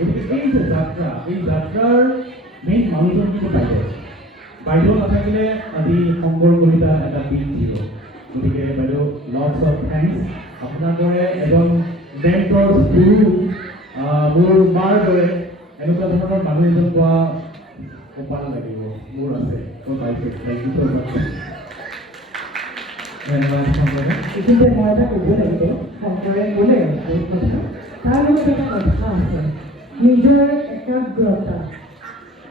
গতিকে এই যে যাত্ৰা, এই যাত্ৰাৰ মেইন মানুহজন কিন্তু বাইদেউ। বাইদেউ নাথাকিলে আজি শংকৰ কলিতা এটা বিগ হিৰ'। গতিকে বাইদেউ লটছ অফ থেংকছ। আপোনাৰ দৰে এজন মেণ্টৰ গুৰু, মোৰ মাৰ দৰে এনেকুৱা ধৰণৰ মানুহ এজন পোৱা কপাল লাগিব, মোৰ আছে, মই পাইছোঁ। থেংক ইউ ছ' মাছ। ধন্যবাদ শংকৰে। এইখিনিতে মই এটা ক'ব লাগিব, শংকৰে ক'লে আৰু কথা, তাৰ লগত এটা কথা আছে, নিজৰ একাগ্ৰতা,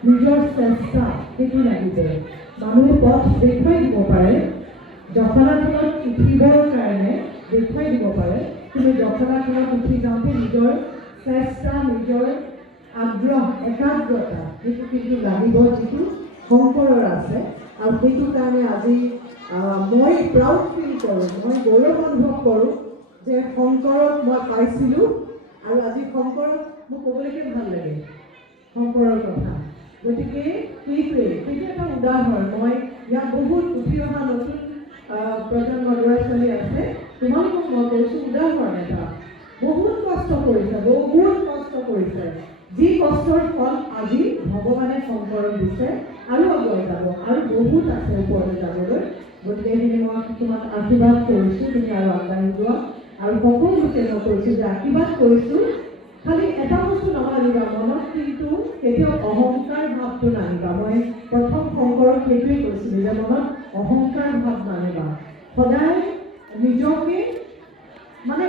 নিজৰ চেষ্টা সেইটো লাগিব। মানুহে পথ দেখুৱাই দিব পাৰে, জখলাখনত উঠিবৰ কাৰণে দেখুৱাই দিব পাৰে, কিন্তু জখলাখনত উঠি যাওঁতে নিজৰ চেষ্টা, নিজৰ আগ্ৰহ, একাগ্ৰতা সেইটো কিন্তু লাগিব, যিটো শংকৰৰ আছে। আৰু সেইটো কাৰণে আজি মই প্ৰাউড ফিল কৰোঁ, মই গৌৰৱ অনুভৱ কৰোঁ যে শংকৰক মই পাইছিলোঁ। আৰু আজি শংকৰক মোক ক'বলৈকে ভাল লাগে শংকৰৰ কথা। গতিকে সেইটো এটা উদাহৰণ। মই ইয়াত বহুত উঠি অহা নতুন প্ৰজন্মৰ ল'ৰা ছোৱালী আছে, তোমালোকক মই কৈছোঁ উদাহৰণ এটা। বহুত কষ্ট কৰিছে, যি কষ্টৰ ফল আজি ভগৱানে শংকৰক দিছে, আৰু আগুৱাই যাব, আৰু বহুত আছে ওপৰলৈ যাবলৈ। গতিকে সেইখিনি মই তোমাক আশীৰ্বাদ কৰিছোঁ, তুমি আৰু আগবাঢ়ি যোৱা। আৰু সকলোকে মই কৈছোঁ যে আশীৰ্বাদ কৰিছোঁ, খালি এটা বস্তু নামানিবা, মনত কিন্তু কেতিয়াও অহংকাৰ ভাৱটো নানিবা। মই প্ৰথম শংকৰক সেইটোৱেই কৈছিলোঁ যে মনত অহংকাৰ ভাৱ নানিবা, সদায় নিজকে মানে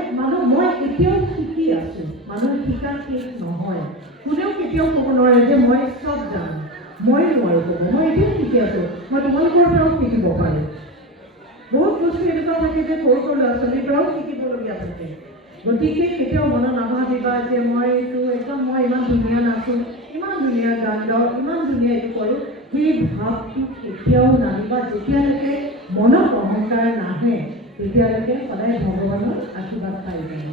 মই এতিয়াও শিকি আছোঁ। মানুহ শিকা শেষ নহয়, কোনেও কেতিয়াও ক'ব নোৱাৰে যে মই চব জানো, মই নোৱাৰোঁ ক'ব। মই এতিয়াও শিকি আছোঁ, মই তোমালোকৰ পৰাও শিকিব পাৰোঁ। বহুত বস্তু এনেকুৱা থাকে যে সৰু ল'ৰা ছোৱালীৰ পৰাও শিকিবলগীয়া থাকে। গতিকে কেতিয়াও মনত নাভাবিবা যে মই ইমান ধুনীয়া নাচোঁ, ইমান ধুনীয়া গান গাওঁ, ইমান ধুনীয়া এইটো কৰোঁ। সেই ভাৱটো কেতিয়াও নানিবা। যেতিয়ালৈকে মনত অহংকাৰ নাহে তেতিয়ালৈকে সদায় ভগৱানৰ আশীৰ্বাদ পাই যাব।